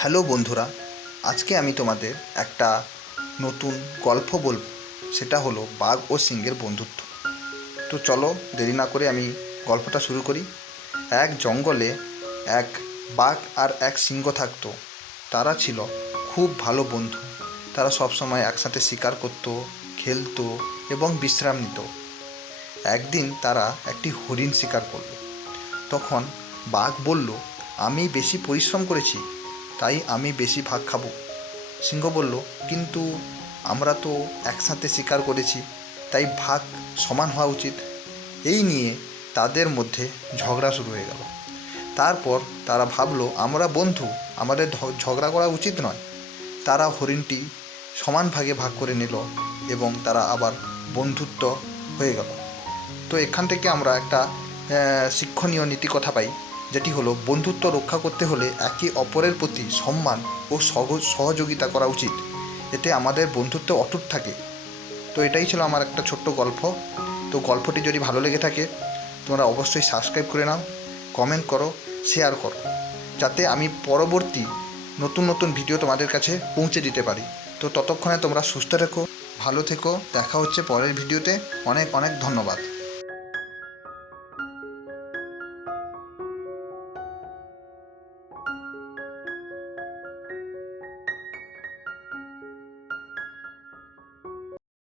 Hello বন্ধুরা, আজকে আমি তোমাদের একটা নতুন গল্প বলবো। সেটা হলো বাঘ ও সিংহের বন্ধুত্ব। তো চলো দেরি না করে আমি গল্পটা শুরু করি। এক জঙ্গলে এক বাঘ আর এক সিংহ থাকতো। তারা ছিল খুব ভালো বন্ধু। তারা সবসময় একসাথে শিকার করতো, খেলতো এবং বিশ্রাম নিত। একদিন তারা একটি হরিণ শিকার করলো। তখন বাঘ বলল, আমি বেশি পরিশ্রম করেছি, তাই আমি বেশি ভাগ খাবো। সিংহ বলল, কিন্তু আমরা তো একসাথে শিকার করেছি, তাই ভাগ সমান হওয়া উচিত। এই নিয়ে তাদের মধ্যে ঝগড়া শুরু হয়ে গেল। তারপর তারা ভাবলো, আমরা বন্ধু, আমাদের ঝগড়া করা উচিত নয়। তারা হরিণটি সমান ভাগে ভাগ করে নিল এবং তারা আবার বন্ধুত্ব হয়ে গেল। তো এখান থেকে আমরা একটা শিক্ষণীয় নীতি কথা পাই, যেটি হলো বন্ধুত্ব রক্ষা করতে হলে একে অপরের প্রতি সম্মান ও সহযোগিতা করা উচিত। এতে আমাদের বন্ধুত্ব অটুট থাকে। তো এটাই ছিল আমার একটা ছোট্ট গল্প। তো গল্পটি যদি ভালো লেগে থাকে তোমরা অবশ্যই সাবস্ক্রাইব করে নাও, কমেন্ট করো, শেয়ার করো, যাতে আমি পরবর্তী নতুন নতুন ভিডিও তোমাদের কাছে পৌঁছে দিতে পারি। তো ততক্ষণে তোমরা সুস্থ থেকো, ভালো থেকো। দেখা হচ্ছে পরের ভিডিওতে। অনেক অনেক ধন্যবাদ।